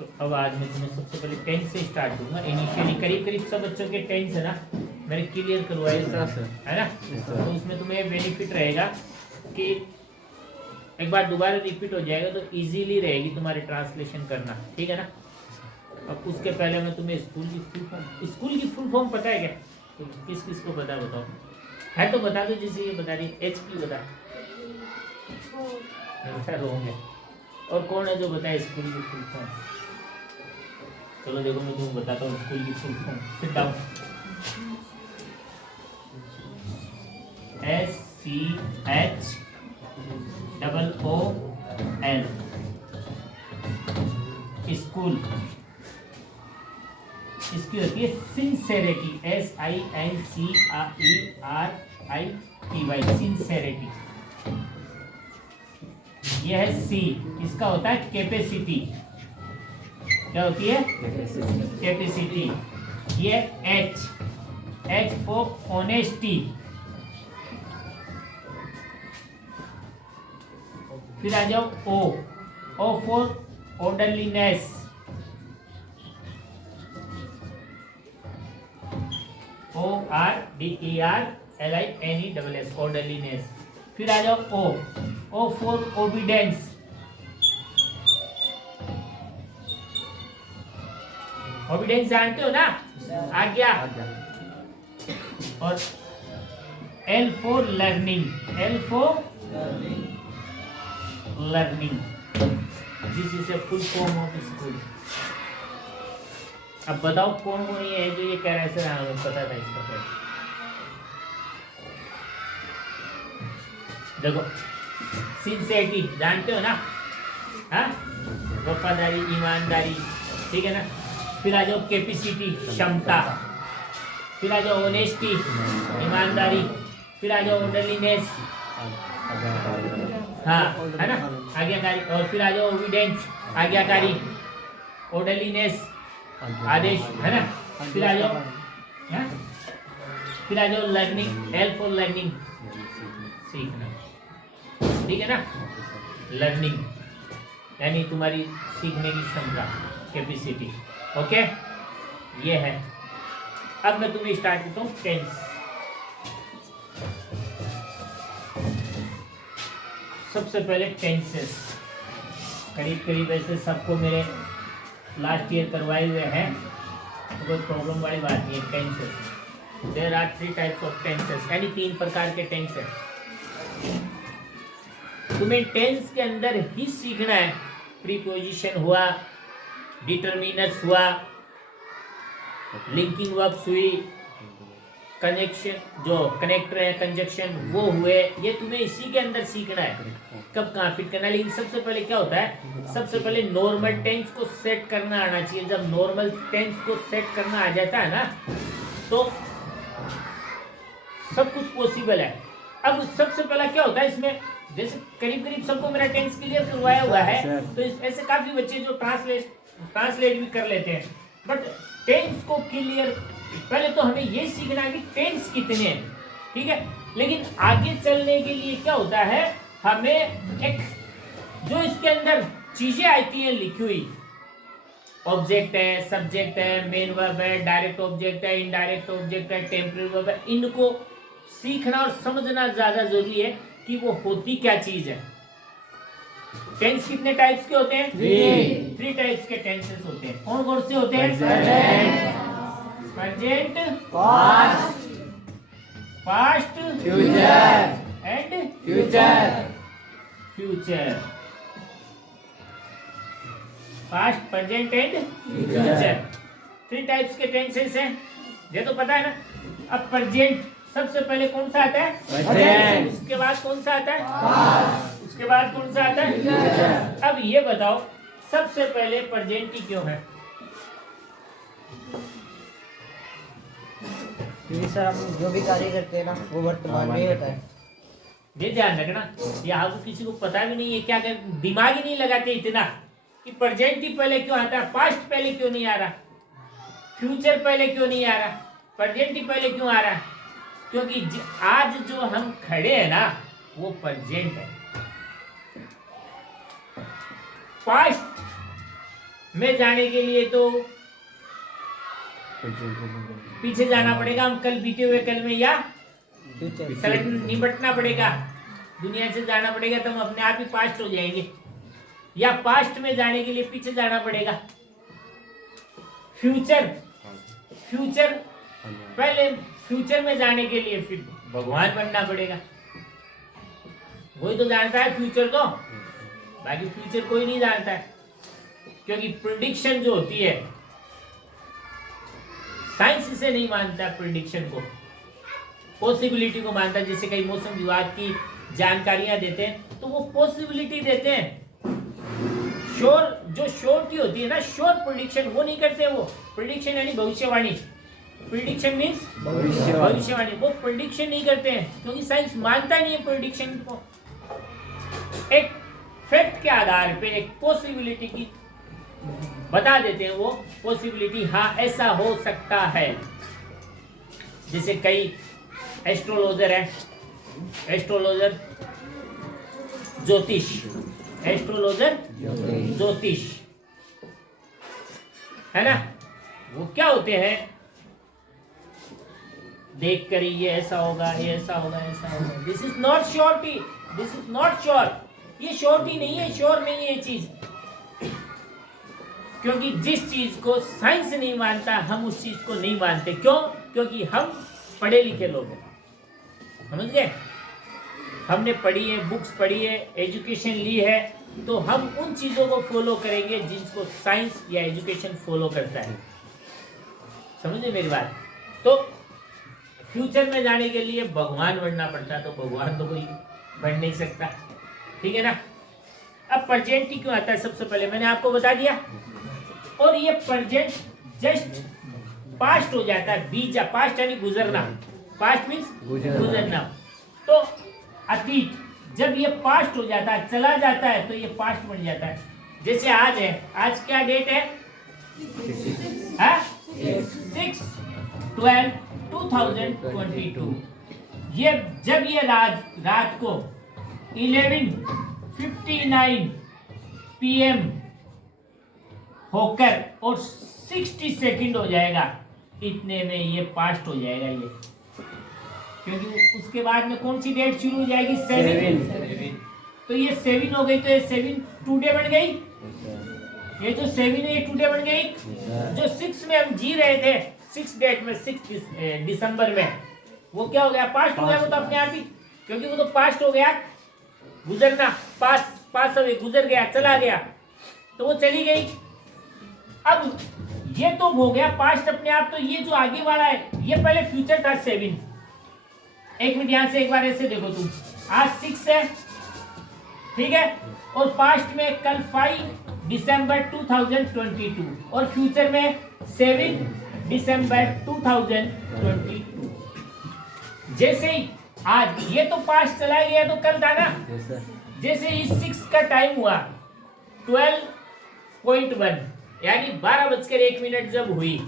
तो अब आज मैं तुम्हें सबसे पहले टेंस से स्टार्ट दूंगा। इनिशियली करीब करीब सब बच्चों के टेंस है ना, मैंने क्लियर करवाए है ना। तो उसमें तुम्हें बेनिफिट रहेगा कि एक बार दोबारा रिपीट हो जाएगा तो इजीली रहेगी तुम्हारी ट्रांसलेशन करना, ठीक है ना। अब उसके पहले मैं तुम्हें स्कूल की फुल फॉर्म पता है क्या? तो किस किस को पता है बताओ? है तो बता दो, जैसे ये बता रही HP बता। अच्छा रोंग है। और कौन है जो बताए स्कूल की फुल फॉर्म? चलो देखो मैं तुम्हें बताता हूँ स्कूल की full form. Sit down. SCHOOL school. इसकी होती है सिंसेरिटी, SINCERITY, सिंसेरिटी। यह है C, इसका होता है कैपेसिटी। क्या होती है? कैपेसिटी। ये H फॉर ऑनेस्टी। फिर आ जाओ O for orderliness. ORDERLINESS, orderliness. फिर आ जाओ O फॉर ओबीडेंस। ओबीडेंस जानते हो ना, आज्ञा। और L for learning, learning. This is a full form of school. अब बताओ कौन कौन ये है जो ये कह रहा है सर हमें पता था इसका पहले। देखो सिंसेरिटी जानते हो ना, हाँ, वफादारी, ईमानदारी, ठीक है ना। फिर आ जाओ कैपेसिटी, क्षमता। फिर आ जाओ ऑनेस्टी, ईमानदारी। फिर आ जाओ ऑर्डरलीनेस, हाँ है ना, आज्ञाकारी। और फिर आ जाओ ओबीडेंस, आज्ञाकारी। ऑर्डरलीनेस, आदेश, है ना। फिर आ जाओ लर्निंग, L फॉर लर्निंग, सीखना, ठीक है ना। लर्निंग यानी तुम्हारी सीखने की क्षमता, कैपेसिटी। ओके, ये है। अब मैं तुम्हें स्टार्ट करता हूँ टेंस। सबसे पहले टेंसेस, करीब करीब ऐसे सबको मेरे लास्ट ईयर करवाए हुए हैं, तो कोई प्रॉब्लम वाली बात नहीं है। Tenses, there are 3 types of tenses, यानी 3 प्रकार के टेंस है। तुम्हें टेंस के अंदर ही सीखना है। प्रीपोजिशन हुआ, डिटरमिनर्स हुआ, लिंकिंग वर्ब्स हुई, कनेक्शन जो कनेक्टर है, कंजक्शन वो हुए, ये तुम्हें इसी के अंदर सीखना है कब कहाँ फिट करना है। लेकिन सबसे पहले क्या होता है, सबसे पहले नॉर्मल टेंस को सेट करना आना चाहिए। जब नॉर्मल टेंस को सेट करना आ जाता है ना, तो सब कुछ पॉसिबल है। अब सबसे पहला क्या होता है इसमें, जैसे करीब करीब सबको मेरा टेंस क्लियर करवाया हुआ है, तो इसमें से काफी बच्चे जो ट्रांसलेट भी कर लेते हैं, बट टेंस को क्लियर पहले तो हमें ये सीखना है कि टेंस कितने हैं, ठीक है। लेकिन आगे चलने के लिए क्या होता है, हमें एक जो इसके अंदर चीजें आती हैं लिखी हुई, ऑब्जेक्ट है, सब्जेक्ट है, मेन वर्ब है, डायरेक्ट ऑब्जेक्ट है, इनडायरेक्ट ऑब्जेक्ट है, टेम्पररी वर्ब है, इनको सीखना और समझना ज्यादा जरूरी है कि वो होती क्या चीज है। टेंस कितने टाइप्स के होते हैं? 3 टाइप्स के टेंसेस होते हैं। कौन कौन से होते हैं? Present, past, and future. Past, present and future, 3 types के टेंसेस हैं, ये तो पता है ना। अब प्रेजेंट सबसे पहले कौन सा आता है? उसके बाद कौन सा आता है? उसके बाद कौन सा आता है? अब ये बताओ सबसे पहले प्रेजेंट ही क्यों है? सर हम जो भी कार्य करते हैं ना वो वर्तमान में होता है। ये ध्यान रखना, यहाँ तो किसी को पता भी नहीं है, क्या कर दिमाग ही नहीं लगाते इतना कि प्रेजेंट ही पहले क्यों आता है, पास्ट पहले क्यों नहीं आ रहा, फ्यूचर पहले क्यों नहीं आ रहा, प्रेजेंट ही पहले क्यों आ रहा है? क्योंकि आज जो हम खड़े हैं ना वो प्रेजेंट है। पास्ट में जाने के लिए तो पीछे जाना पड़ेगा, हम कल बीते हुए कल में, या सड़क निपटना पड़ेगा, दुनिया से जाना पड़ेगा, तो हम अपने आप ही पास्ट हो जाएंगे, या पास्ट में जाने के लिए पीछे जाना पड़ेगा। फ्यूचर, फ्यूचर पहले फ्यूचर में जाने के लिए फिर भगवान बनना पड़ेगा, वही तो जानता है फ्यूचर तो, बाकी फ्यूचर कोई नहीं जानता है, क्योंकि प्रेडिक्शन जो होती है साइंस इसे नहीं मानता, प्रेडिक्शन को पॉसिबिलिटी को मानता है। जैसे कई मौसम विभाग की जानकारियां देते हैं तो वो पॉसिबिलिटी देते हैं, श्योर जो श्योरिटी होती है ना, श्योर प्रेडिक्शन वो नहीं करते। वो प्रेडिक्शन यानी भविष्यवाणी, प्रेडिक्शन मीन्स भविष्यवाणी, वो प्रेडिक्शन नहीं करते हैं क्योंकि साइंस मानता नहीं है प्रेडिक्शन को। एक फैक्ट के आधार पे एक पॉसिबिलिटी की बता देते हैं, वो पॉसिबिलिटी हाँ ऐसा हो सकता है। जैसे कई एस्ट्रोलॉजर है, एस्ट्रोलॉजर ज्योतिष, एस्ट्रोलॉजर ज्योतिष है ना, वो क्या होते हैं, देख कर ये ऐसा होगा, ये ऐसा होगा, ऐसा होगा। This is not surety, this is not sure, ये श्योरिटी नहीं है, श्योर नहीं है ये चीज, क्योंकि जिस चीज को साइंस नहीं मानता हम उस चीज को नहीं मानते। क्यों? क्योंकि हम पढ़े लिखे लोग हैं, समझ गए, हमने पढ़ी है, बुक्स पढ़ी है, एजुकेशन ली है, तो हम उन चीजों को फॉलो करेंगे जिनको साइंस या एजुकेशन फॉलो करता है। समझे मेरी बात? तो फ्यूचर में जाने के लिए भगवान बनना पड़ता है, तो भगवान तो कोई बन नहीं सकता, ठीक है ना। अब प्रेजेंट ही क्यों आता है, सबसे पहले मैंने आपको बता दिया, और ये प्रेजेंट जस्ट पास्ट हो जाता है, बीजा, पास्ट यानी गुजरना, पास्ट मीन्स गुजरना। तो अतीत जब ये पास्ट हो जाता है, चला जाता है, तो ये पास्ट बन जाता है। जैसे आज है, आज क्या डेट है, 6/12/2022। ये जब ये रात को 11:59 PM होकर और 60 सेकंड हो जाएगा, इतने में ये पास्ट हो जाएगा ये, क्योंकि उसके बाद में कौन सी डेट शुरू हो जाएगी, 7। तो ये 7 हो गई, तो ये 7 टुडे बन गई, ये जो 7 है ये टुडे बन गई। जो 6 में हम जी रहे थे, 6 डेट में, 6 दिसंबर में, वो क्या हो गया, पास्ट हो गया, वो तो अपने आप ही, क्योंकि वो तो पास्ट हो गया, गुजरना, पास हो गया, गुजर गया, चला गया, तो वो चली गई। अब ये तो हो गया पास्ट अपने आप, तो ये जो आगे वाला है ये पहले फ्यूचर था 7। एक मिनट यहां से एक बार ऐसे देखो तुम, आज 6 है, ठीक है, और पास्ट में कल 5 दिसंबर 2022, और फ्यूचर में 7 दिसंबर 2022। जैसे ही आज ये तो पास्ट चला गया, तो कल था ना, जैसे ही 6 का टाइम हुआ, 12:1 यानी 12:01 जब हुई,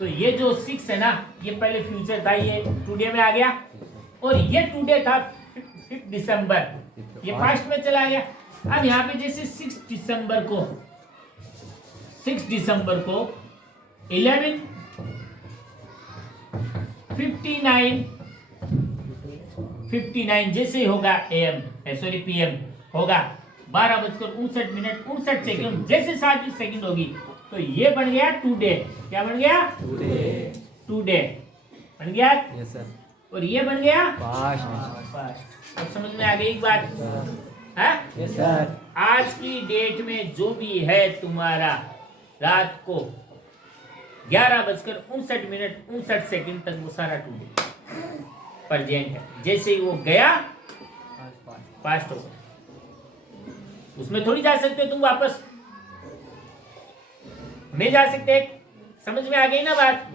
तो ये जो 6 है ना, ये पहले फ्यूचर था, ये टुडे में आ गया, और ये टुडे था 5 दिसंबर, ये पास्ट में चला गया। अब यहाँ पे जैसे 6 दिसंबर को 11:59 जैसे होगा AM, सॉरी PM होगा, 12:59 जैसे 7 सेकंड होगी, तो ये बन गया टुडे। क्या बन गया? टुडे बन गया। Yes sir. और ये बन गया पास्ट। अब समझ में आ गई एक बात है? Yes sir. आज की डेट में जो भी है तुम्हारा, रात को 11:59 तक वो सारा टुडे प्रेजेंट है। जैसे ही वो गया पास्ट हो गया, उसमें थोड़ी जा सकते हो तुम वापस, नहीं जा सकते। समझ में आ गई ना बात?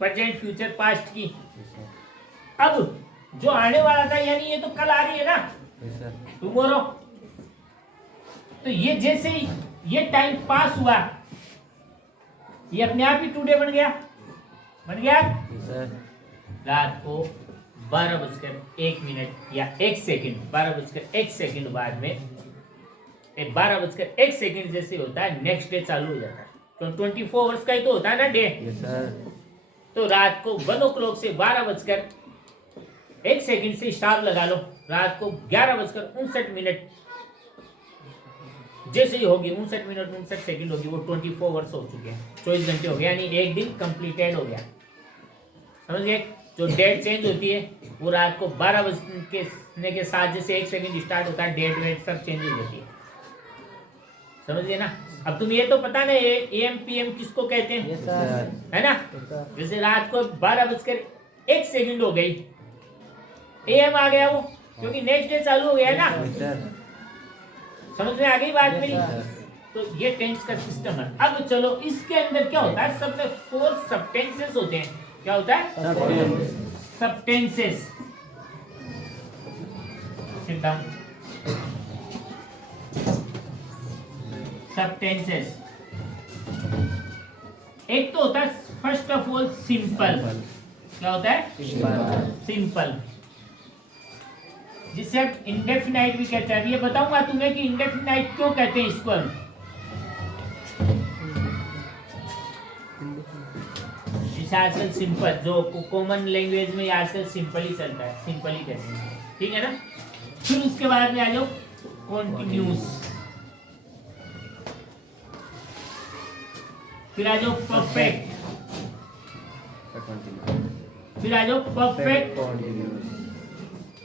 प्रेजेंट, फ्यूचर, पास्ट की। अब जो आने वाला था, यानी ये तो कल आ रही है ना, टुमारो, तो ये जैसे ही ये टाइम पास हुआ, ये अपने आप ही टुडे बन गया, बन गया। रात को 12:01 या 1 सेकंड, 12:01 बाद में 12:01 जैसे होता है, नेक्स्ट डे चालू हो जाता है। तो 24 आवर्स का ही तो होता है ना डे। Yes sir. तो रात को 1 o'clock से 12:01 से स्टार लगा लो, रात को 11:59 जैसे ही होगी, 59 मिनट 59 सेकंड होगी, वो 24 आवर्स हो चुके हैं, 24 घंटे हो गए, यानी एक दिन कंप्लीटेड हो गया। समझ गए? जो डेट चेंज होती है वो रात को 12 बजने के साथ जैसे 1 सेकंड स्टार्ट होता है, डेट वेट सब चेंज हो जाती है। समझ गए ना? अब तुम ये तो पता ना AM PM किसको कहते हैं, यस सर। है ना? जैसे रात को 12:01 हो गई, AM आ गया वो, क्योंकि नेक्स्ट डे चालू हो गया है ना। Yes sir. समझ में आ गई बात Yes, मेरी? sir. तो ये टेंस का सिस्टम है। अब चलो इसके अंदर क्या होता है, सब में 4 सबटेंसेस होते हैं। क्या होता है? सबटेंसेस। Sit down. सबटेंसेस एक तो होता है फर्स्ट ऑफ ऑल सिंपल। क्या होता है? सिंपल, जिसे आप इंडेफिनाइट भी कहते हैं। अब ये बताऊंगा तुम्हें कि इंडेफिनाइट क्यों कहते हैं इसको हम। जैसे आजकल सिंपल, जो कॉमन लैंग्वेज में आजकल सिंपल ही चलता है, सिंपल ही कहते हैं, ठीक है ना। फिर उसके बाद में आ जाओ कॉन्टिन्यूस, फिर आ जाओ परफेक्ट, फिर आ जाओ परफेक्ट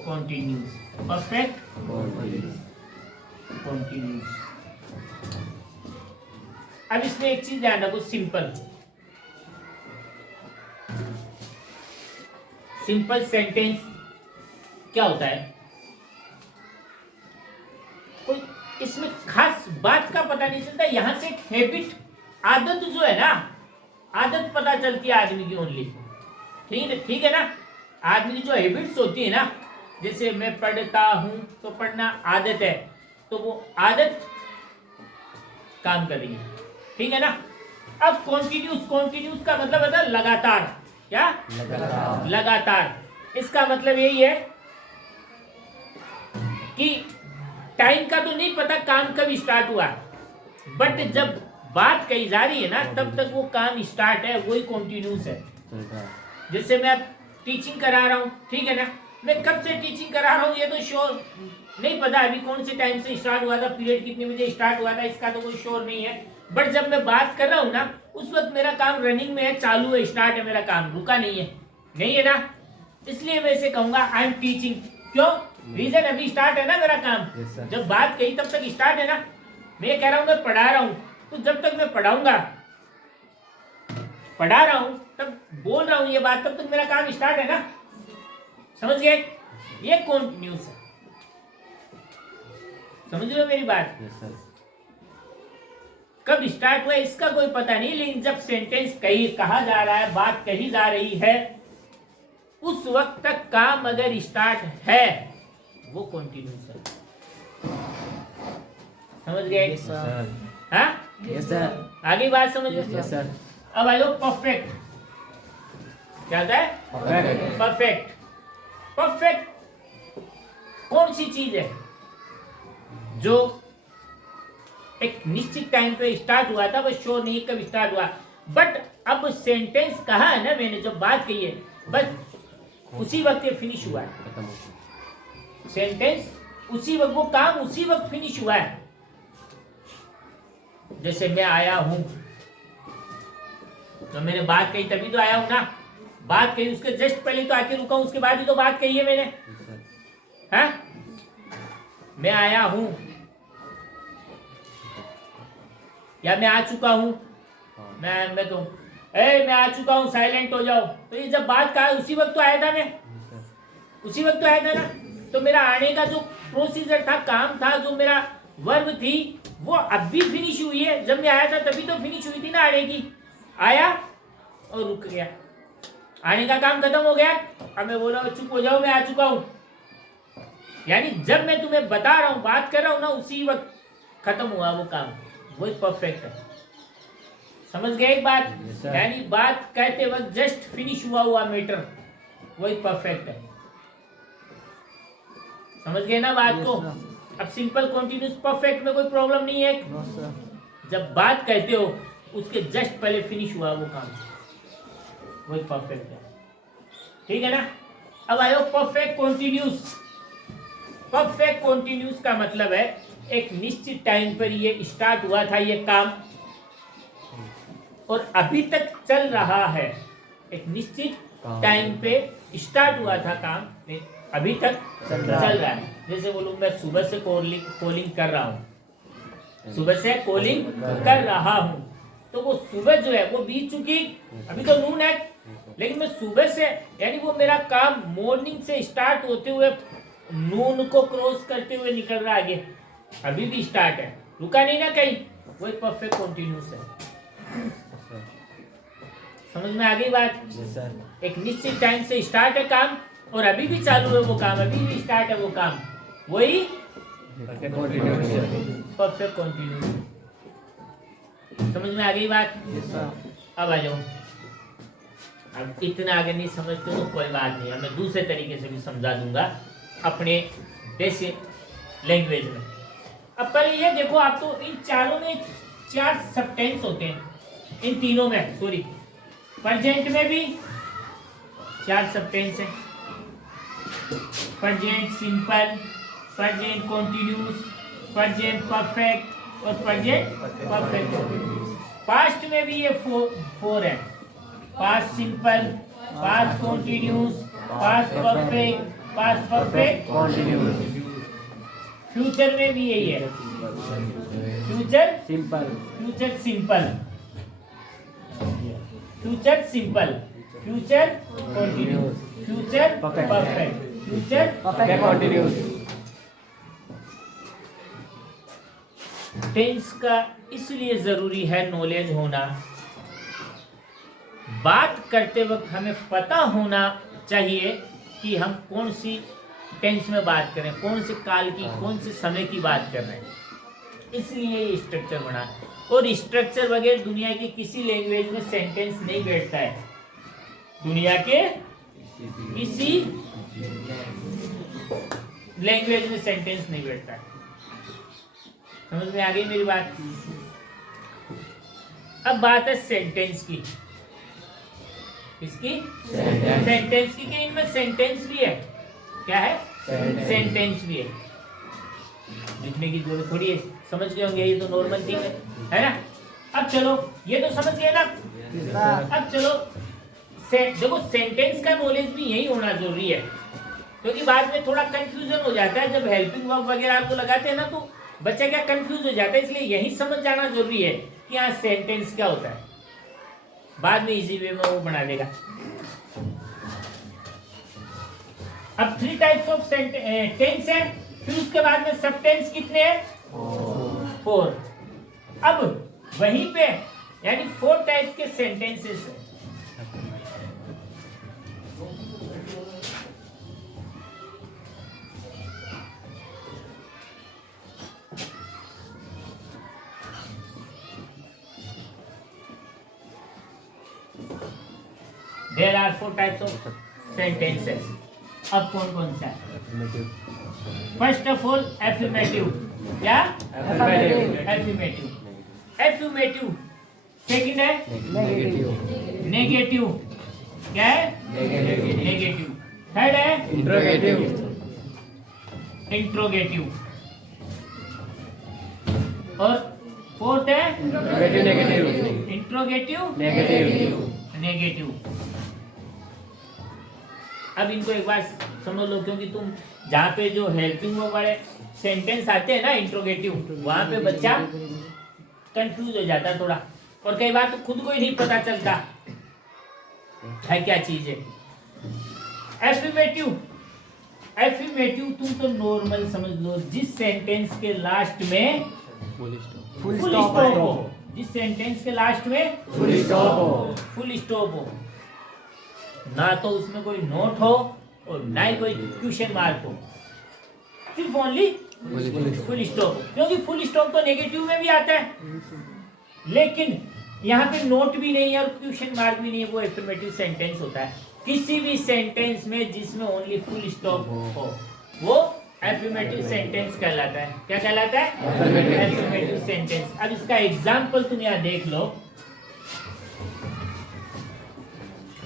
कॉन्टिन्यूस, परफेक्ट कॉन्टिन्यूस। अब इसमें एक चीज ध्यान रखो, सिंपल। सिंपल सेंटेंस क्या होता है, कोई इसमें खास बात का पता नहीं चलता, यहां से एक हैबिट, आदत जो है ना, आदत पता चलती है आदमी की ओनली। ठीक है ना। आदमी की जो हैबिट्स होती है ना, जैसे मैं पढ़ता हूं तो पढ़ना आदत है, तो वो आदत काम कर रही है, ठीक है ना। अब कॉन्टिन्यूस, कॉन्टिन्यूस का मतलब होता है लगातार। क्या? लगातार। इसका मतलब यही है कि टाइम का तो नहीं पता काम कब स्टार्ट हुआ, बट जब बात कही जा रही है ना तब तक वो काम स्टार्ट है, वही कॉन्टिन्यूस है। जैसे मैं टीचिंग करा रहा हूँ, ठीक है ना, मैं कब से टीचिंग करा रहा हूँ ये तो श्योर नहीं पता, अभी कौन से टाइम से स्टार्ट हुआ था, पीरियड कितने बजे स्टार्ट हुआ था, इसका तो कोई श्योर नहीं है। बट जब मैं बात कर रहा हूँ ना, उस वक्त मेरा काम रनिंग में है, चालू है, स्टार्ट है, मेरा काम रुका नहीं है ना। इसलिए मैं इसे कहूंगा आई एम टीचिंग। क्यों? रीजन अभी स्टार्ट है ना मेरा काम। जब बात कही तब तक स्टार्ट है ना। मैं कह रहा हूँ मैं पढ़ा रहा हूँ, तो जब तक मैं पढ़ा रहा हूँ तब बोल रहा हूँ ये बात, तब तक मेरा काम स्टार्ट है ना। समझ गए? ये कॉन्टिन्यूस है। समझ लो मेरी बात? कब स्टार्ट हुआ इसका कोई पता नहीं, लेकिन जब सेंटेंस कहा जा रहा है, बात कही जा रही है, उस वक्त तक काम अगर स्टार्ट है वो कॉन्टिन्यूस है। समझ गए? हाँ, यस सर। आगे बात समझ गए? Yes sir. अब आ जाओ परफेक्ट। क्या होता है? परफेक्ट। परफेक्ट कौन सी चीज है जो एक निश्चित टाइम पे स्टार्ट हुआ था, बस श्योर नहीं कब स्टार्ट हुआ, बट अब सेंटेंस कहा है ना मैंने, जो बात कही है बस उसी वक्त ये फिनिश हुआ है। सेंटेंस उसी वक्त, वो काम उसी वक्त फिनिश हुआ है। जैसे मैं आया हूं, तो मैंने बात कही तभी तो आया हूं ना। बात कही उसके जस्ट पहले तो आके रुका हूं, उसके बाद ही तो बात कही है मैंने। हाँ, मैं आया हूं या मैं आ चुका हूं, मैं कहूं मैं आ चुका हूं, साइलेंट हो जाओ, तो ये जब बात कहा उसी वक्त तो आया था, मैं उसी वक्त तो आया था ना। तो मेरा आने का जो प्रोसीजर था, काम था, जो मेरा वर्ब थी, वो अब भी फिनिश हुई है। जब मैं आया था तभी तो फिनिश हुई थी ना आने की। आया और रुक गया, आने का काम खत्म हो गया, अब मैं बोला चुप हो जाओ, मैं आ चुका हूं। यानी जब मैं तुम्हें बता रहा हूं, बात कर रहा हूं ना, उसी वक्त खत्म हुआ वो काम, वही परफेक्ट है। समझ गए एक बात? यानी बात कहते वक्त जस्ट फिनिश हुआ मैटर, वही परफेक्ट है। समझ गए ना बात को? अब सिंपल कॉन्टिन्यूस परफेक्ट में कोई प्रॉब्लम नहीं है। No sir. जब बात कहते हो उसके जस्ट पहले फिनिश हुआ वो काम, वही परफेक्ट है। ठीक है ना। अब आयो परफेक्ट कॉन्टिन्यूस। परफेक्ट कॉन्टिन्यूस का मतलब है एक निश्चित टाइम पर ये स्टार्ट हुआ था ये काम और अभी तक चल रहा है। एक निश्चित टाइम पे स्टार्ट हुआ था काम, अभी तक चल रहा है। जैसे बोलूं मैं सुबह से कॉलिंग कर रहा हूँ, सुबह से कॉलिंग कर रहा हूँ, तो वो सुबह जो है वो बीत चुकी, अभी तो नून है, लेकिन मैं सुबह से यानी वो मेरा काम मॉर्निंग से स्टार्ट होते हुए नून को क्रॉस करते हुए निकल रहा आगे, अभी भी स्टार्ट है, रुका नहीं ना कहीं, वो एक परफेक्ट कॉन्टिन्यूस है। समझ में आ गई बात? एक निश्चित टाइम से स्टार्ट है काम और अभी भी चालू है वो काम, अभी भी स्टार्ट है वो काम, वही परफेक्ट कॉन्टिन्यूस। समझ में आ गई बात? अब आ जाओ। अब इतना आगे नहीं समझते तो कोई बात नहीं, मैं दूसरे तरीके से भी समझा दूंगा अपने देसी लैंग्वेज में। अब पहले ये देखो, आप तो इन चारों में 4 सबटेंस होते हैं, इन तीनों में, सॉरी प्रेजेंट में भी 4 सबटेंस हैं, present simple, present continuous, present perfect और प्रेजेंट परफेक्ट कॉन्टिन्यूस। पास्ट में भी ये 4 है, past simple, past continuous, past perfect, past perfect continuous. Future में भी यही है, future simple, future simple, future simple, future continuous, future perfect, future perfect continuous. Tense का इसलिए जरूरी है नॉलेज होना, बात करते वक्त हमें पता होना चाहिए कि हम कौन सी टेंस में बात करें, कौन से काल की, कौन से समय की बात कर रहे हैं, इसलिए ये स्ट्रक्चर बना। और स्ट्रक्चर वगैरह दुनिया की किसी लैंग्वेज में सेंटेंस नहीं बैठता है, दुनिया के किसी लैंग्वेज में सेंटेंस नहीं बैठता है। समझ में आ गई मेरी बात? अब बात है सेंटेंस की, इसकी सेंटेंस की, कि इनमें सेंटेंस भी है। क्या है? सेंटेंस भी है, लिखने की जरूरत थोड़ी है, समझ गए होंगे, ये तो नॉर्मल थिंग है ना। अब चलो, ये तो समझ गए ना। अब चलो देखो, सेंटेंस का नॉलेज भी यही होना जरूरी है, क्योंकि बाद में थोड़ा कंफ्यूजन हो जाता है जब हेल्पिंग वर्ब वगैरह आपको लगाते हैं ना, तो बच्चा क्या कंफ्यूज हो जाता है, इसलिए यही समझ जाना जरूरी है कि यहाँ सेंटेंस क्या होता है, बाद में इजी वे में वो बना देगा। अब 3 टाइप्स ऑफ टेंस है, फिर उसके बाद में सब टेंस कितने हैं? 4। अब वहीं पे यानी 4 टाइप के सेंटेंसेस है। There are 4 types of sentences. अब कौन कौन सा है? First of all affirmative. क्या? एफर्मेटिव। एफर्मेटिव। सेकंड है नेगेटिव। क्या है? नेगेटिव। थर्ड है इंट्रोगेटिव। इंट्रोगेटिव। और फोर्थ है नेगेटिव। Interrogative negative. अब इनको एक बार समझ लो, क्योंकि तुम जहाँ पे जो हेल्पिंग वर्ब वाले सेंटेंस आते हैं ना इंट्रोगेटिव, वहाँ पे बच्चा कंफ्यूज हो जाता है थोड़ा, और कई बार तो खुद को ही नहीं पता चलता है क्या चीज है। एफर्मेटिव। एफर्मेटिव तुम तो नॉर्मल समझ लो, जिस सेंटेंस के लास्ट में फुल स्टॉप हो, जिस सेंटेंस के लास्ट में फुल स्टॉप हो, ना तो उसमें कोई नोट हो और ना ही कोई क्वेश्चन मार्क हो, सिर्फ ओनली फुल स्टॉप। क्योंकि फुल स्टॉप तो नेगेटिव में भी आता है, लेकिन यहाँ पे नोट भी नहीं है और क्वेश्चन मार्क भी नहीं है, वो एफर्मेटिव सेंटेंस होता है। किसी भी सेंटेंस में जिसमें ओनली फुल स्टॉप हो वो एफर्मेटिव सेंटेंस कहलाता है। क्या कहलाता है? Affirmative sentence. अब इसका एग्जाम्पल तुम यहाँ देख लो।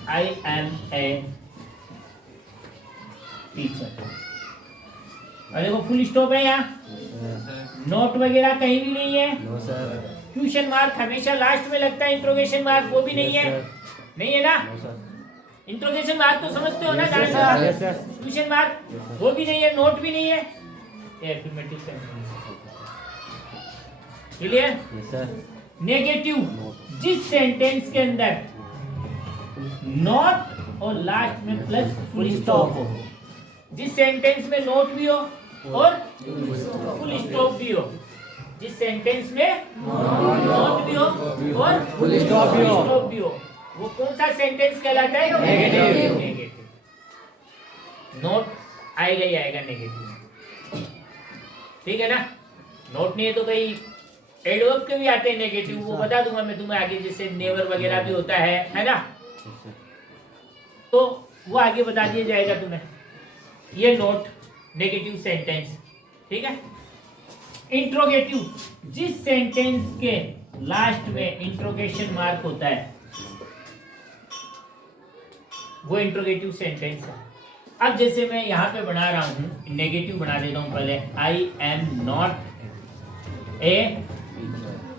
I M a teacher. और देखो फुल स्टॉप है यहाँ, नोट वगैरह कहीं भी नहीं है। No sir. क्वेश्चन मार्क हमेशा लास्ट में लगता है, इंट्रोगेशन मार्क वो भी नहीं है। नहीं है ना? No sir. इंट्रोगेशन मार्क तो समझते हो ना? Yes, sir. क्वेश्चन मार्क वो भी नहीं है, नोट भी नहीं है। ये affirmative sentence. Clear? Yes sir. Negative, जिस सेंटेंस के अंदर नॉट और लास्ट में प्लस फुल स्टॉप हो। जिस सेंटेंस में नोट भी हो और फुल स्टॉप भी हो। जिस सेंटेंस में नोट भी हो और फुल स्टॉप भी हो। भी हो, वो कौन सा सेंटेंस कहलाता है? नेगेटिव। नेगेटिव। नोट आएगा ही आएगा नेगेटिव। ठीक है ना? नोट नहीं है तो कई एडवर्ब के भी आते हैं नेगेटिव, वो बता दूंगा मैं तुम्हें आगे, जैसे नेवर वगैरह भी होता है ना? तो वो आगे बता दिया जाएगा तुम्हें। ये नोट नेगेटिव सेंटेंस। ठीक है? इंट्रोगेटिव, जिस सेंटेंस के लास्ट में इंट्रोगेशन मार्क होता है वो इंट्रोगेटिव सेंटेंस है। अब जैसे मैं यहाँ पे बना रहा हूँ, नेगेटिव बना देता हूँ पहले। I am not a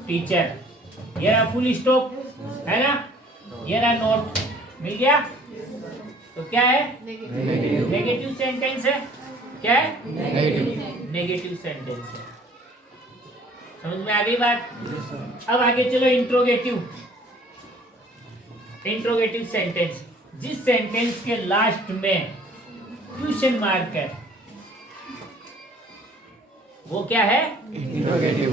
teacher. ये रहा फुल स्टॉप, है ना? ये रहा नोट, मिल गया? तो क्या है? नेगेटिव सेंटेंस है। क्या है? नेगेटिव सेंटेंस है। समझ में आ गई बात? अब आगे चलो इंट्रोगेटिव। इंट्रोगेटिव सेंटेंस, जिस सेंटेंस के लास्ट में क्वेश्चन मार्क है वो क्या है? इंट्रोगेटिव।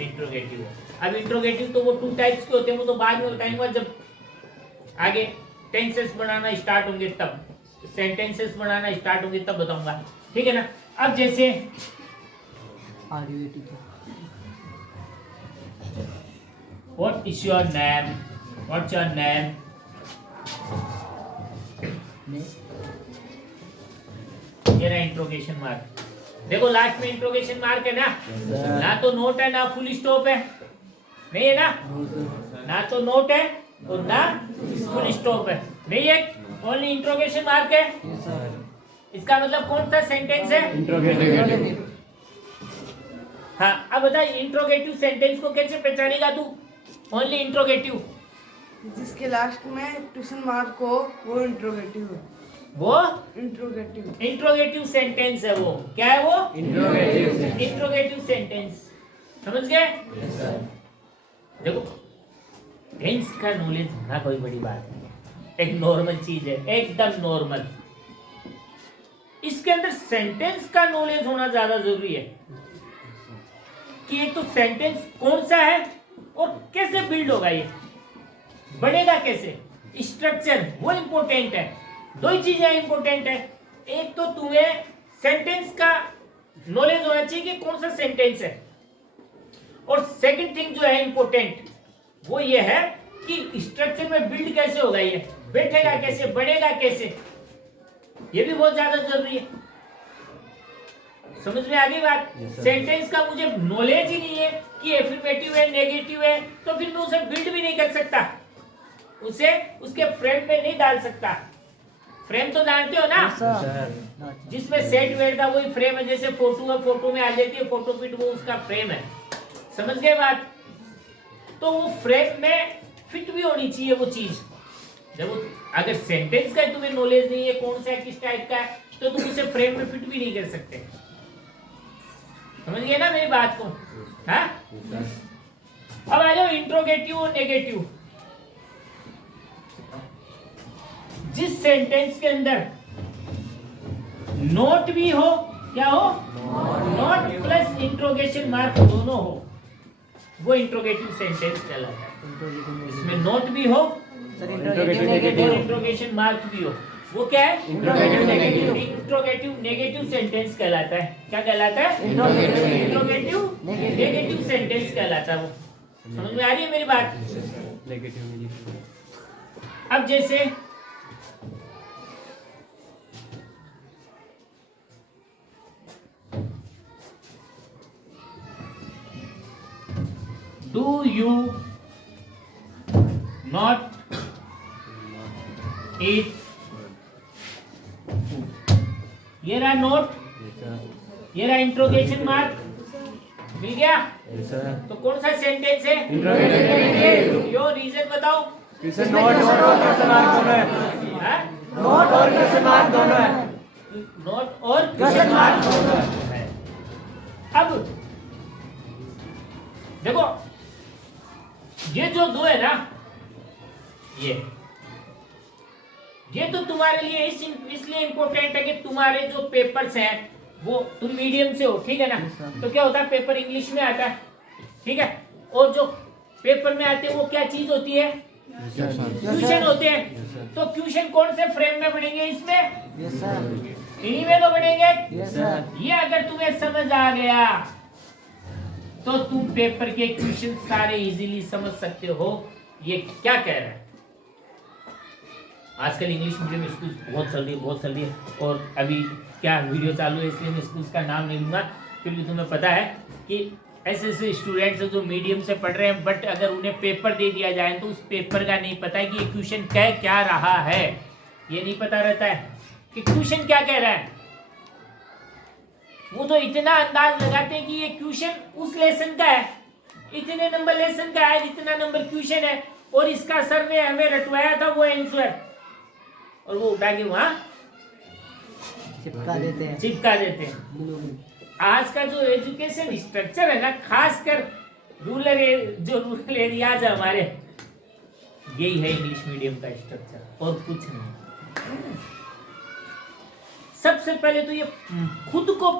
इंट्रोगेटिव। अब इंट्रोगेटिव तो वो टू टाइप्स के होते हैं, वो तो बाद में बताएंगे जब आगे टेंसेस बनाना स्टार्ट होंगे, तब सेंटेंसेस बनाना स्टार्ट होंगे तब बताऊंगा। ठीक है ना? अब जैसे what is your name, what's your name. ये रहा इंट्रोगेशन मार्क। देखो लास्ट में इंट्रोगेशन मार्क है ना? ना तो नोट है ना फुल स्टॉप है। नहीं है ना? ना तो नोट है और ना फुल स्टॉप है। नहीं है, ओनली इंट्रोगेशन मार्क है। इसका मतलब कौन सा सेंटेंस है? इंट्रोगेटिव। हाँ, अब बता इंट्रोगेटिव सेंटेंस को कैसे पहचानेगा तू? Only interrogative. जिसके लास्ट में ट्यूशन मार्क हो वो इंट्रोगेटिव है। वो इंट्रोगेटिव। इंट्रोगेटिव सेंटेंस है। वो क्या है? वो इंट्रोगेटिव सेंटेंस। समझ गए? देखो टेंस का नॉलेज होना कोई बड़ी बात नहीं है, एक नॉर्मल चीज है, एकदम नॉर्मल। इसके अंदर सेंटेंस का नॉलेज होना ज्यादा जरूरी है कि एक तो सेंटेंस कौन सा है और कैसे बिल्ड होगा, ये बनेगा कैसे, स्ट्रक्चर वो इंपॉर्टेंट है। दो ही चीजें इंपॉर्टेंट है। एक तो तुम्हें सेंटेंस का नॉलेज होना चाहिए कि कौन सा सेंटेंस है, और सेकंड थिंग जो है इंपॉर्टेंट वो ये है कि स्ट्रक्चर में बिल्ड कैसे होगा, ये बैठेगा कैसे, बनेगा कैसे, ये भी बहुत ज्यादा जरूरी है। समझ में आ गई बात? सेंटेंस का मुझे नॉलेज ही नहीं है कि एफर्मेटिव है नेगेटिव है, तो फिर मैं उसे बिल्ड भी नहीं कर सकता, उसे उसके फ्रेम में नहीं डाल सकता। फ्रेम तो जानते हो ना, जिसमें सेट बैठता वही फ्रेम है। जैसे फोटो है, फोटो में आ जाती है फोटो फिट, वो उसका फ्रेम है। समझ गए बात? तो वो फ्रेम में फिट भी होनी चाहिए वो चीज। जब अगर सेंटेंस का तुम्हें नॉलेज नहीं है कौन सा है किस टाइप का है, तो तुम उसे फ्रेम में फिट भी नहीं कर सकते। समझ गए ना मेरी बात को? हाँ, अब आ जाओ इंट्रोगेटिव और नेगेटिव। जिस सेंटेंस के अंदर नोट भी हो, क्या हो? नोट प्लस इंट्रोगेशन मार्क दोनों हो, वो इंट्रोगेटिव सेंटेंस कहलाता है। इसमें नोट भी हो सर और इंट्रोगेशन मार्क भी हो, वो क्या है? इंट्रोगेटिव नेगेटिव सेंटेंस कहलाता है। क्या कहलाता है? इंट्रोगेटिव नेगेटिव सेंटेंस कहलाता है वो। समझ में आ रही है मेरी बात? अब जैसे डू यू नॉट ईट ये रहा नोट, ये रहा इंट्रोगेशन मार्क, मिल गया। तो कौन सा सेंटेंस है? क्यों, रीजन बताओ। नोट और क्वेश्चन मार्क दोनों है। नोट और क्वेश्चन मार्क दोनों है। अब देखो ये जो दो है ना, ये तो तुम्हारे लिए इसलिए इम्पोर्टेंट है कि तुम्हारे जो पेपर्स हैं वो तुम मीडियम से हो, ठीक है ना। तो क्या होता है, पेपर इंग्लिश में आता है, ठीक है। और जो पेपर में आते हैं वो क्या चीज होती है? क्वेश्चन होते हैं। तो क्वेश्चन कौन से फ्रेम में बढ़ेंगे? इसमें, इन्हीं में तो बढ़ेंगे। ये अगर तुम्हें समझ आ गया तो तुम पेपर के क्वेश्चन सारे इजीली समझ सकते हो। ये क्या कह रहा है? आजकल इंग्लिश मीडियम स्कूल बहुत चल रही है और अभी क्या वीडियो चालू है इसलिए मैं स्कूल्स का नाम नहीं लूँगा, क्योंकि तुम्हें पता है कि ऐसे स्टूडेंट्स जो मीडियम से पढ़ रहे हैं, बट अगर उन्हें पेपर दे दिया जाए तो उस पेपर का नहीं पता है कि ये क्वेश्चन कह क्या रहा है। ये नहीं पता रहता है कि क्वेश्चन क्या कह रहा है। वो तो इतना अंदाज लगाते हैं कि ये क्वेश्चन उस लेसन का है, इतने नंबर लेसन का है, इतना नंबर क्वेश्चन है, और इसका सर ने हमें रटवाया था वो आंसर, और वो उठा के वहां चिपका देते हैं। आज का जो एजुकेशन स्ट्रक्चर है ना, खासकर रूरल एरियाज हमारे, यही है इंग्लिश मीडियम का स्ट्रक्चर और कुछ नहीं। सबसे पहले तो ये खुद को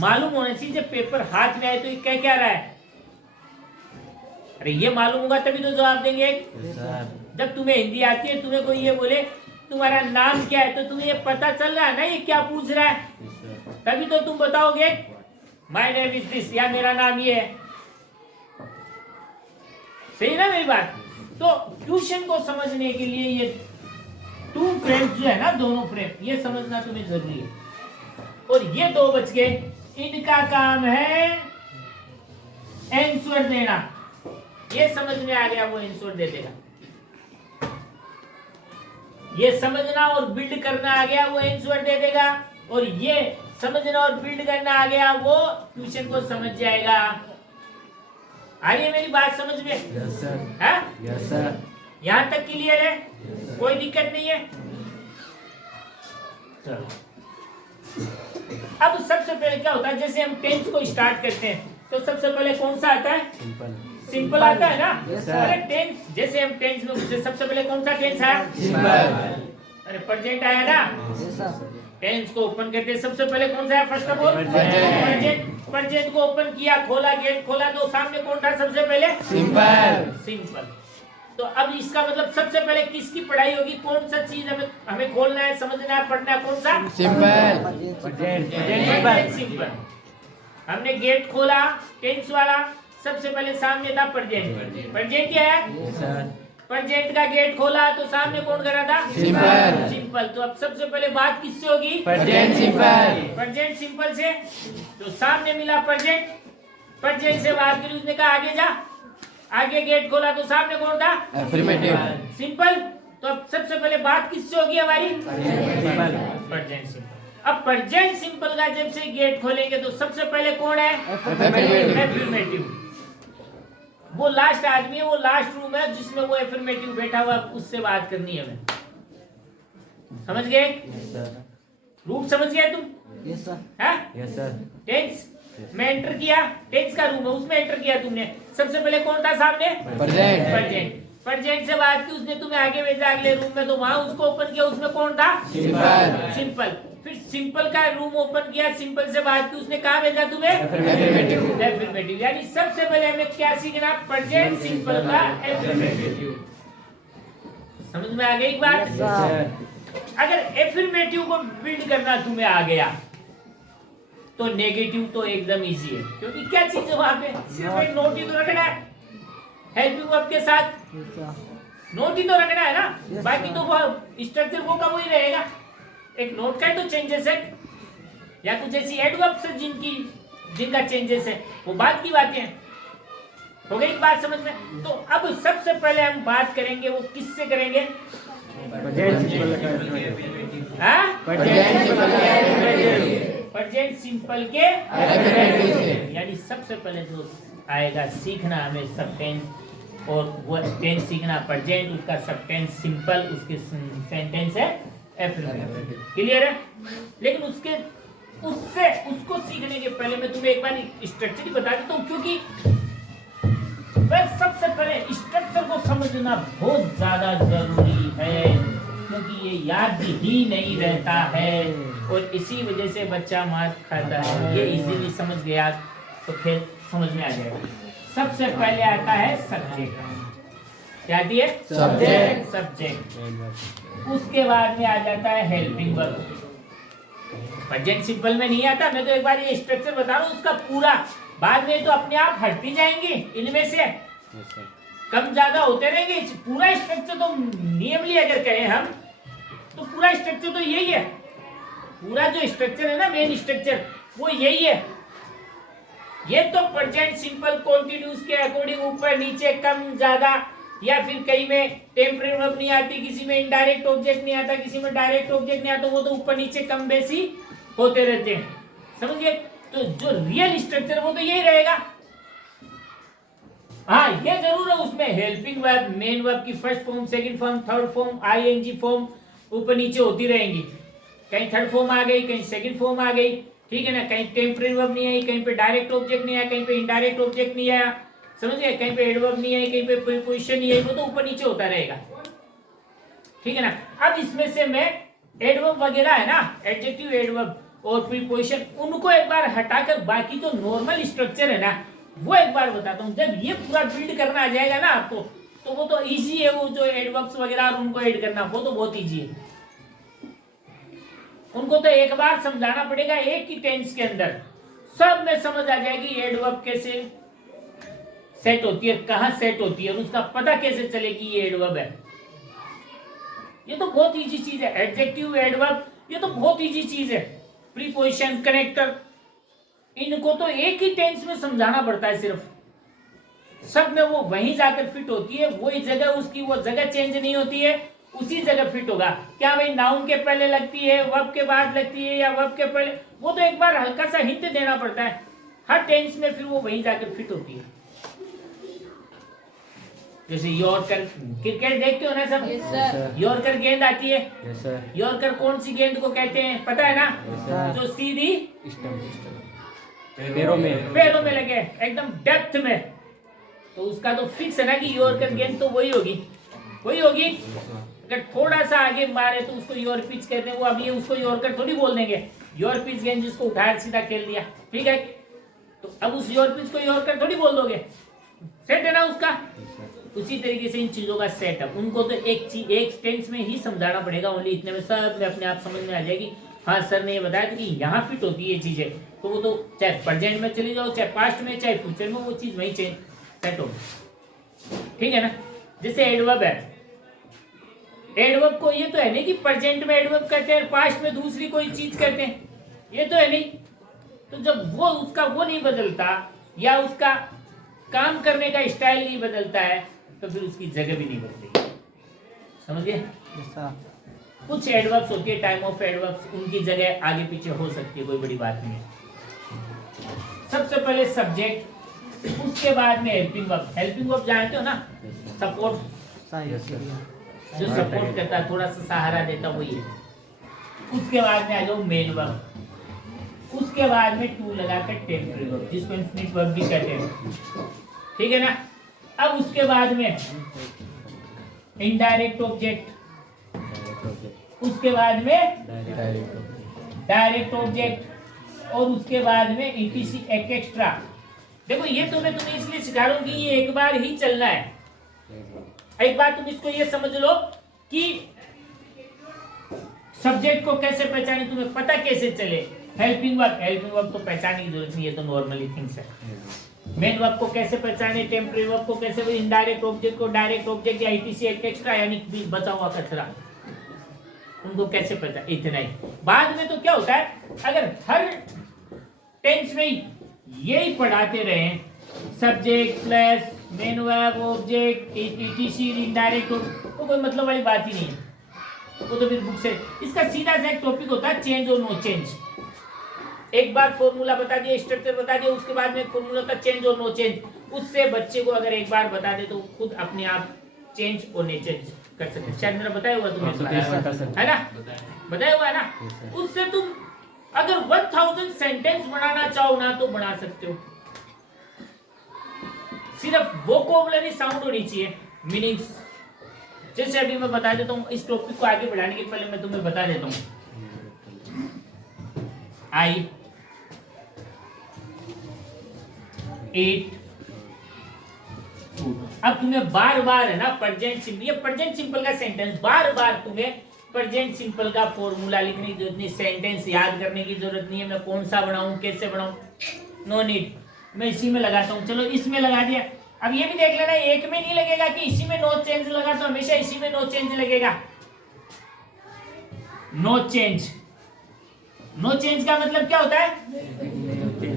मालूम होना चाहिए, जब पेपर हाथ में आए तो ये कह क्या रहा है। अरे ये मालूम होगा तभी तो जवाब देंगे। जब तुम्हें हिंदी आती है, तुम्हें कोई ये बोले तुम्हारा नाम क्या है, तो तुम्हें ये पता चल रहा है ना ये क्या पूछ रहा है, तभी तो तुम बताओगे माय नेम इज दिस, या मेरा नाम ये है। सही ना मेरी बात? तो क्वेश्चन को समझने के लिए ये टू फ्रेम्स जो है ना, दोनों फ्रेम, ये समझना तुम्हें जरूरी है। और ये दो बच गए, इनका काम है आंसर देना। ये समझ में आ गया, वो आंसर दे देगा। ये समझना और बिल्ड करना आ गया, वो आंसर दे देगा। और ये समझना और बिल्ड करना आ गया, वो क्वेश्चन को समझ जाएगा। आ रही है मेरी बात समझ में? Yes sir. है? Yes sir. यहां तक क्लियर है? कोई दिक्कत नहीं है? चलो, अब सबसे पहले क्या होता है, जैसे हम टेंस को स्टार्ट करते हैं तो सबसे पहले कौन सा आता है? सिंपल आता है ना। अरे टेंस, जैसे हम टेंस में घुसे, सबसे पहले कौन सा टेंस आया? अरे प्रेजेंट आया ना। टेंस को ओपन करते हैं, सबसे पहले कौन सा है? फर्स्ट ऑफ ऑल प्रेजेंट को ओपन किया, खोला, गेट खोला, तो सामने कौन था सबसे पहले? सिंपल। तो अब इसका मतलब सबसे पहले किसकी पढ़ाई होगी? कौन सा चीज हमें खोलना है, समझना है, पढ़ना है? कौन सा? सिंपल। हमने गेट खोला टेंस वाला, सबसे पहले सामने था प्रेजेंट। प्रेजेंट क्या है? प्रेजेंट का गेट खोला तो सामने कौन खड़ा था? सिंपल। तो अब सबसे पहले बात किससे होगी? प्रेजेंट सिंपल से। तो सामने मिला प्रेजेंट, प्रेजेंट से बात करी, उसने कहा आगे जा, आगे गेट खोला तो सामने कौन था? सिंपल। तो अब सबसे पहले बात किससे होगी हमारी? Present simple. अब प्रेजेंट सिंपल का जब से गेट खोलेंगे तो सबसे पहले कौन है? एफर्मेटिव। वो लास्ट आदमी है, वो लास्ट रूम है जिसमें वो एफर्मेटिव बैठा हुआ, उससे बात करनी है हमें। समझ गए? रूम समझ गए तुम? Yes sir. है? टेंस में एंटर किया, टेंस का रूम है, उसमें एंटर किया तुमने, सबसे पहले कौन था सामने? प्रेजेंट। प्रेजेंट से बात की, उसने तुम्हें आगे भेजा अगले रूम में, तो वहां उसको ओपन किया, उसमें कौन था? सिंपल। फिर सिंपल का रूम ओपन किया, सिंपल से बात की, उसने कहा भेजा तुम्हें? एफर्मेटिव। यानी सबसे पहले हमें क्या सीखना? प्रेजेंट सिंपल का एफर्मेटिव। समझ में आ गई एक बात? अगर एफर्मेटिव को बिल्ड करना तुम्हें आ गया तो नेगेटिव तो एकदम इजी है, क्योंकि क्या चीज है वहां पे? सिर्फ एक नोट ही तो रखना है, हेल्पिंग वर्ब के साथ नोट ही तो रखना है ना। बाकी तो वो स्ट्रक्चर वो का वही रहेगा, एक नोट का ही तो चेंजेस है, या कुछ ऐसी एडवर्ब्स है जिनका चेंजेस है, वो बात की बातें हैं। हो गई बात समझ में? तो अब सबसे पहले हम बात करेंगे, वो किससे करेंगे? प्रेजेंट सिंपल के यानी सबसे पहले जो आएगा सीखना हमें सब टेंस, और वो टेंस सीखना प्रेजेंट, उसका सब टेंस सिंपल, उसके सेंटेंस है एफर्मेटिव। क्लियर है? लेकिन उसको सीखने के पहले मैं तुम्हें एक बार स्ट्रक्चर ही बता देता हूँ, क्योंकि सबसे पहले स्ट्रक्चर को समझना बहुत ज्यादा जरूरी है, क्योंकि ये याद ही नहीं रहता है और इसी वजह से बच्चा मार खाता है। ये इजीली समझ गया तो फिर समझ में आ जाएगा। सबसे पहले आता है सब्जेक्ट। क्या आती है? सब्जेक्ट। उसके बाद में आ जाता है हेल्पिंग वर्ब। प्रेजेंट सिंपल में नहीं आता, मैं तो एक बार ये स्ट्रक्चर बता रहा हूँ उसका पूरा, बाद में तो अपने आप हटती जाएंगी इनमें से, कम ज्यादा होते रहेंगे। पूरा स्ट्रक्चर तो नियमली अगर कहें हम तो पूरा स्ट्रक्चर तो यही है, पूरा जो स्ट्रक्चर है ना, मेन स्ट्रक्चर वो यही है। ये तो प्रेजेंट सिंपल कॉन्टिन्यूस के अकॉर्डिंग ऊपर नीचे कम ज्यादा, या फिर कहीं में टेम्परेरी वर्ब नहीं आती, किसी में इनडायरेक्ट ऑब्जेक्ट नहीं आता, किसी में डायरेक्ट ऑब्जेक्ट नहीं आता, वो तो ऊपर नीचे कम बेसी होते रहते हैं। समझिए? तो जो रियल स्ट्रक्चर वो तो यही रहेगा। हाँ, ये जरूर है उसमें हेल्पिंग वर्ब, मेन वर्ब की first form, second form, third form, ING form ऊपर नीचे होती रहेंगी। कहीं थर्ड फॉर्म आ गई, कहीं सेकंड फॉर्म आ गई, ठीक है ना, कहीं टेम्परेरी वर्ब नहीं आई, कहीं पे डायरेक्ट ऑब्जेक्ट नहीं आया, कहीं पे इनडायरेक्ट ऑब्जेक्ट नहीं आया, समझिए, कहीं पे एडवर्ब नहीं आई, कहीं पे प्रीपोजिशन नहीं आई, वो तो ऊपर नीचे होता रहेगा। ठीक है ना? अब इसमें से मैं एडवर्ब वगैरह है ना, एडजेक्टिव, एडवर्ब और प्रीपोजिशन, उनको एक बार हटाकर बाकी जो नॉर्मल स्ट्रक्चर है ना वो एक बार बताता हूँ। जब ये पूरा बिल्ड करना आ जाएगा ना आपको, तो वो तो इजी है, वो जो एडवर्ब्स वगैरह और उनको ऐड करना वो तो बहुत इजी है। उनको तो एक बार समझाना पड़ेगा, एक ही टेंस के अंदर सब में समझ आ जाएगी एडवर्ब कैसे सेट होती है, कहां सेट होती है, और उसका पता कैसे चलेगी ये एडवर्ब है। ये तो बहुत इजी चीज है। एडजेक्टिव, एडवर्ब, ये तो बहुत इजी चीज है। प्रीपोजिशन, कनेक्टर, इनको तो एक ही टेंस में समझाना पड़ता है सिर्फ, सब में वो वहीं जाकर फिट होती है, वही जगह, उसकी वो जगह चेंज नहीं होती है, उसी जगह फिट होगा। क्या भाई नाउन के पहले लगती है, वर्ब के बाद लगती है, या वर्ब के पहले, वो तो एक बार हल्का सा हिंट देना पड़ता है हर टेंस में, फिर वो वहीं जाकर फिट होती है। जैसे यॉर्कर, क्रिकेट देखते हो ना सब? यॉर्कर गेंद आती है, यॉर्कर कौन सी गेंद को कहते हैं पता है ना? जो सीधी पैरों में लगे एकदम डेप्थ में, तो उसका तो फिक्स है ना कि यॉर्कर गेंद तो वही होगी। अगर थोड़ा सा आगे मारे तो उसको योर पिच कहते हैं। वो अभी उसको यॉर्कर थोड़ी बोल देंगे, योर पिच गेंद जिसको उठाया सीधा खेल दिया, ठीक है, तो अब उस योर पिच को यॉर्कर थोड़ी बोल दोगे, सेट है ना उसका। उसी तरीके से इन चीजों का सेटअप, उनको तो एक टेंस में ही समझाना पड़ेगा, ओनली इतने में सब में अपने आप समझ में आ जाएगी। हाँ सर ने ये बताया था कि यहाँ फिट होती है ये चीजें, तो वो तो चाहे प्रेजेंट में चली जाओ, चाहे पास्ट में, चाहे फ्यूचर में, वो चीज वही सेट होगी। ठीक है ना? जैसे एडवर्ब है, एडवर्ब को ये तो है नहीं कि प्रेजेंट में एडवर्ब कहते हैं, पास्ट में दूसरी कोई चीज कहते हैं, ये तो है नहीं। तो जब वो उसका वो नहीं बदलता, या उसका काम करने का स्टाइल नहीं बदलता है, तो फिर उसकी जगह भी नहीं बदलेगी। समझिए? कुछ एडवर्ब्स होती है, टाइम ऑफ एडवर्ब्स, उनकी जगह आगे पीछे हो सकती है, कोई बड़ी बात नहीं है। सबसे पहले सब्जेक्ट, उसके बाद में हेल्पिंग वर्ब। हेल्पिंग वर्ब जानते हो ना? सपोर्ट, जो सपोर्ट करता है, थोड़ा सा सहारा देता, वही है। उसके बाद में आ जाओ मेन वर्ब, उसके बाद में टू लगाकर टेम्परेरी वर्ब, जिसको इंफिनिट वर्ब भी कहते हैं, ठीक है ना? अब उसके बाद में इनडायरेक्ट ऑब्जेक्ट, उसके बाद में डायरेक्ट ऑब्जेक्ट, और उसके बाद में ईटीसी एक्स्ट्रा। देखो ये तो मैं तुम्हें इसलिए सिखा रहा हूं कि ये एक बार ही चलना है। एक बार तुम इसको ये समझ लो कि सब्जेक्ट को कैसे पहचाने, तुम्हें पता कैसे चले। हेल्पिंग वर्ब तो पहचानने की जरूरत नहीं, ये तो नॉर्मली थिंग्स है। मेन वर्ब को कैसे पहचाने, टेम्परेरी वर्ब को कैसे, इनडायरेक्ट ऑब्जेक्ट को डायरेक्ट ऑब्जेक्ट या ईटीसी एक्स्ट्रा यानी बचा हुआ कचरा, उनको कैसे पता, इतना ही। बाद में तो क्या होता है, अगर हर टेंस में यही पढ़ाते रहे, subject plus main verb object etc indirect वो कोई मतलब वाली बात ही नहीं है, वो तो फिर बुक से। इसका सीधा सा एक टॉपिक होता है चेंज और नो चेंज। एक बार फॉर्मूला बता दिया, स्ट्रक्चर बता दिया, उसके बाद में एक फॉर्मूला होता है चेंज और नो चेंज। उससे बच्चे को अगर एक बार बता दे तो खुद अपने आप चेंज और नो चेंज कर सकते। शायद मेरा बताया हुआ तुम्हें, है ना, बताया हुआ है ना। उससे तुम अगर 1000 सेंटेंस बनाना चाहो ना तो बना सकते हो। सिर्फ वोकैबुलरी साउंड होनी चाहिए, मीनिंग्स। जैसे अभी मैं बता देता हूँ, इस टॉपिक को आगे बढ़ाने के पहले मैं तुम्हें बता देता हूँ। आई एट फूड। अब तुम्हें बार बार है ना प्रेजेंट सिंपल, ये प्रेजेंट सिंपल का सेंटेंस, बार बार तुम्हें प्रेजेंट सिंपल का फॉर्मूला लिखने की जरूरत नहीं, सेंटेंस याद करने की जरूरत नहीं है, मैं कौन सा बनाऊं कैसे बनाऊं, नो नीड। मैं इसी में लगाता हूं, चलो इसमें लगा दिया। अब ये भी देख लेना, एक में नहीं लगेगा कि इसी में नो चेंज लगा, तो हमेशा इसी में नो चेंज लगेगा। नो चेंज, नो चेंज का मतलब क्या होता है,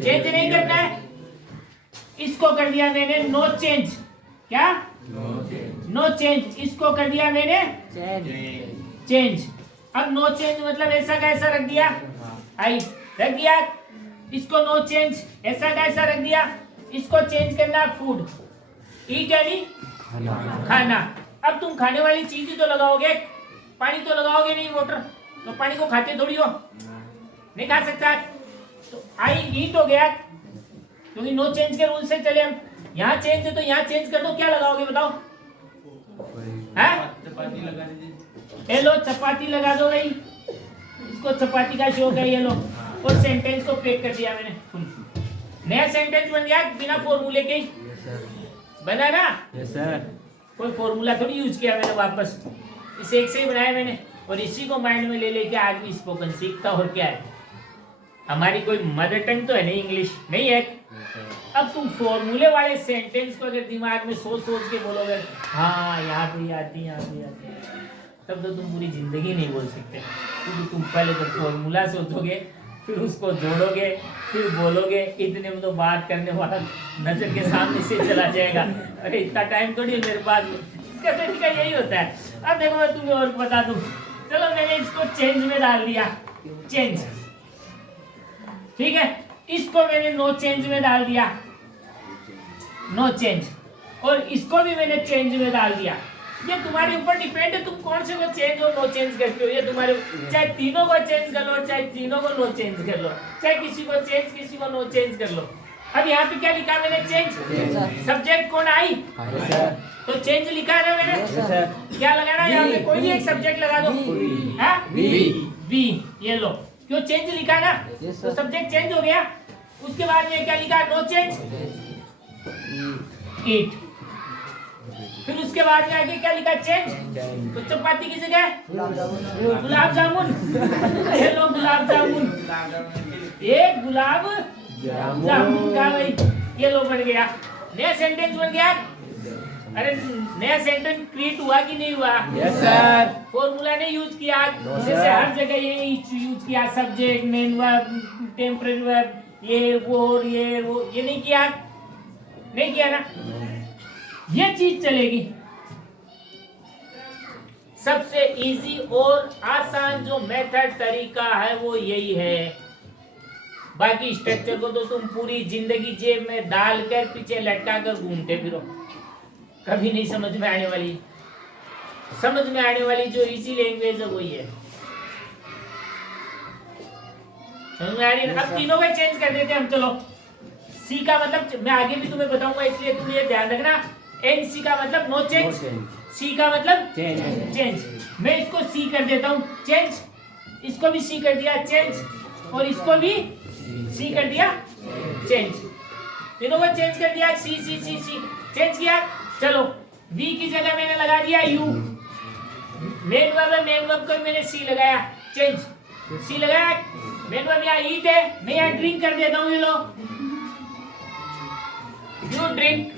चेंज नहीं करना है। इसको कर दिया मैंने नो चेंज, क्या नो चेंज, इसको कर दिया मैंने चेंज। अब नो चेंज मतलब ऐसा का ऐसा रख दिया, आई रख दिया, इसको नो चेंज, ऐसा का ऐसा रख दिया, इसको चेंज करना फूड, ईट यानी खाना। अब तुम खाने वाली चीज ही तो लगाओगे, पानी तो लगाओगे नहीं, वाटर तो पानी को खाते थोड़ी हो, नहीं खा सकता। तो आई ईट हो गया, क्योंकि नो चेंज के रूल से चले हम। यहाँ चेंज है तो यहाँ चेंज कर दो, क्या लगाओगे बताओ, चपाती लगा दीजिए। ये लो चपाती लगा दो भाई, इसको चपाती का शौक है, ये लो। और सेंटेंस को पैक कर दिया मैंने, नया सेंटेंस बन गया बिना फॉर्मूले के, बना ना। Yes sir. कोई फॉर्मूला थोड़ी यूज किया मैंने, वापस इसे एक से ही बनाया मैंने, और इसी को माइंड में ले लेके आदमी स्पोकन सीखता। और क्या है, हमारी कोई मदर टंग तो है नहीं, इंग्लिश नहीं है। अब तुम फॉर्मूले वाले सेंटेंस को अगर दिमाग में सोच सोच के बोलोगे, हाँ यहाँ पे आती, यहाँ पे आती, तब तो तुम पूरी जिंदगी नहीं बोल सकते। क्योंकि तुम पहले तो फॉर्मूला सोचोगे, फिर उसको जोड़ोगे, फिर बोलोगे, इतने में तो बात करने वाला नजर के सामने से चला जाएगा। अरे इतना टाइम थोड़ी है मेरे पास, इसका तरीका यही होता है। अब देखो मैं तुम्हें और बता दूं, चलो मैंने इसको चेंज में डाल दिया, चेंज, ठीक है। इसको मैंने नो चेंज में डाल दिया, नो चेंज, और इसको भी मैंने चेंज में डाल दिया। ये तुम्हारे ऊपर डिपेंड है, तुम कौन से को चेंज और नो चेंज करते हो। ये तुम्हारे, चाहे तीनों को चेंज कर लो, चाहे तीनों को नो चेंज कर लो, चाहे किसी को चेंज किसी को नो चेंज कर लो। अब यहाँ पे क्या लिखा मैंने, चेंज। सब्जेक्ट कौन, आई, तो चेंज लिखा है ना मैंने। क्या लगाना है यहाँ पे, कोई भी एक सब्जेक्ट लगा दो, वी, ये लो, क्यों चेंज लिखा ना, तो सब्जेक्ट चेंज हो गया। उसके बाद में क्या लिखा, नो चेंज, ईट। फिर उसके बाद में आगे क्या लिखा, चेंज, तो चपाती की जगह गुलाब जामुन, ये लो गुलाब जामुन, एक गुलाब जामुन का भाई, ये लो बन गया, नया सेंटेंस बन गया। अरे नया सेंटेंस क्रिएट हुआ कि नहीं हुआ, यस सर। फॉर्मूला ने यूज किया, जैसे हर जगह ये यूज किया, subject, main verb, temporary verb, ये वो और ये वो, ये नहीं किया, नहीं किया ना। ये चीज चलेगी। सबसे इजी और आसान जो मेथड तरीका है वो यही है। बाकी स्ट्रक्चर को तो तुम पूरी जिंदगी जेब में डालकर पीछे लटका कर घूमते फिरो, कभी नहीं समझ में आने वाली। समझ में आने वाली जो इजी लैंग्वेज है वही है। समझ में आ रही है? अब तीनों को चेंज कर देते हैं हम। चलो, सी का मतलब मैं आगे भी तुम्हें बताऊंगा, इसलिए तुम ये ध्यान रखना। एन सी का मतलब नो चेंज, सी का मतलब चेंज। मैं इसको सी कर देता हूँ, चेंज, इसको भी सी कर दिया, चेंज, और इसको भी सी कर दिया, चेंज। तीनों को चेंज कर दिया, सी सी सी सी चेंज किया। चलो, वी की जगह मैंने लगा दिया यू। मेन वर्ब है, मेन वर्ब को भी मैंने सी लगाया, चेंज, सी लगाया। मेन वर्ब यहाँ ईट है, मैं यहाँ ड्रिंक कर देता हूँ, ये लो, यू ड्रिंक।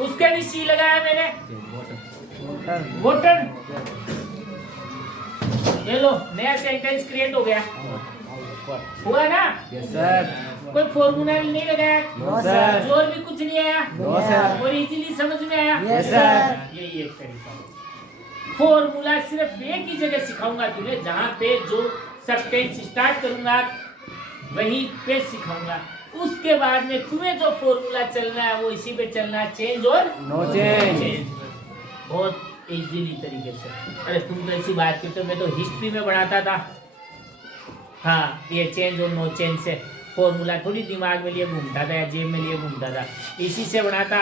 उसके भी सी लगाया मैंने, वाटर। ये लो, नया सेंटेंस क्रिएट हो गया, हुआ ना। Yes sir. कोई फॉर्मूला नहीं लगाया, नो सर। जोर भी कुछ नहीं आया, नो सर। और इजीली समझ में आया। Yes sir. यही एक तरीका है। फॉर्मूला सिर्फ एक ही जगह सिखाऊंगा तुम्हें, जहाँ पे जो सेंटेंस स्टार्ट करूंगा वहीं पे सिखाऊंगा। उसके बाद में तुम्हें जो फॉर्मूला चलना है वो इसी पे चलना है, चेंज और नो चेंज। बहुत इजीली तरीके से। अरे तुम तो ऐसी बात करते हो, मैं तो हिस्ट्री में पढ़ाता था। हाँ, ये चेंज और नो चेंज से फॉर्मूला थोड़ी दिमाग में लिए घूमता था या जेब में लिए घूमता था, इसी से बनाता।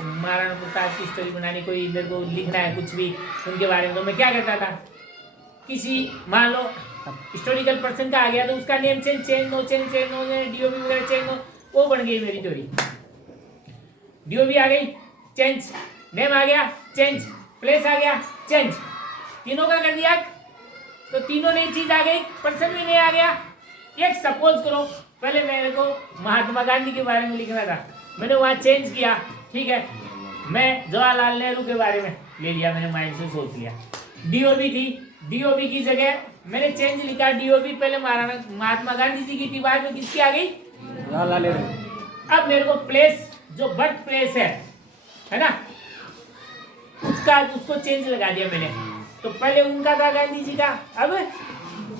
महाराणा प्रताप की स्टोरी बनानी, कोई मेरे को लिखना है कुछ भी उनके बारे में, तो मैं क्या करता था, किसी मान लो हिस्टोरिकल पर्सन का आ गया तो उसका name change, change no change, change no DOB वगैरह चेंज नो, वो बन गई मेरी थ्योरी। डीओबी आ गई चेंज, नेम आ गया चेंज, प्लेस आ गया चेंज, तीनों का कर दिया तो तीनों नई चीज आ गई, पर्सन भी नहीं आ गया। एक सपोज करो, पहले मेरे को महात्मा गांधी के बारे में लिखना था, मैंने वहाँ चेंज किया, ठीक है, मैं जवाहरलाल नेहरू के बारे में ले लिया, मैंने माइंड से सोच लिया। डीओबी थी, डीओबी की जगह मैंने चेंज लिखा, डीओबी पहले महात्मा गांधी जी की थी, बाद में किसकी आ गई, जवाहरलाल नेहरू। अब मेरे को प्लेस जो बर्थ प्लेस है ना, उसको चेंज लगा दिया मैंने। तो पहले उनका था गांधी जी का, अब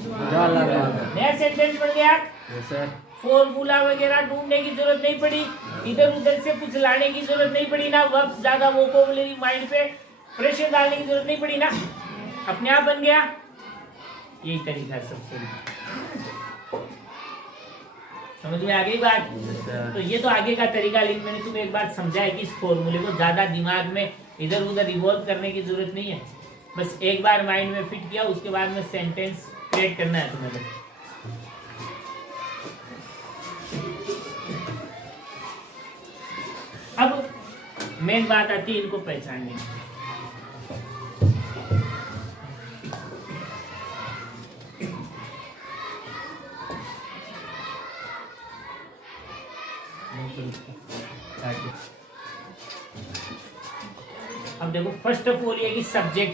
जवाहरलाल नेहरू। नया सेंटेंस बन गया। Yes sir. फॉर्मूला वगैरह ढूंढने की जरूरत नहीं पड़ी, इधर उधर से कुछ लाने की जरूरत नहीं पड़ी ना, वर्ब्स ज्यादा वोकैबुलरी माइंड पे प्रेशर डालने की जरूरत नहीं पड़ी ना, अपने आप बन गया। यही तरीका सबसे, समझ में आ गई बात। तो ये तो आगे का तरीका, लेकिन मैंने तुम्हें एक बार समझाया कि इस फॉर्मूले को ज्यादा दिमाग में इधर उधर रिवॉल्व करने की जरूरत नहीं है, बस एक बार माइंड में फिट किया, उसके बाद में सेंटेंस क्रिएट करना है तुम्हें। अब मेन बात आती है इनको पहचानने की। अब देखो, फर्स्ट ऑफ ऑल ये कि सब्जेक्ट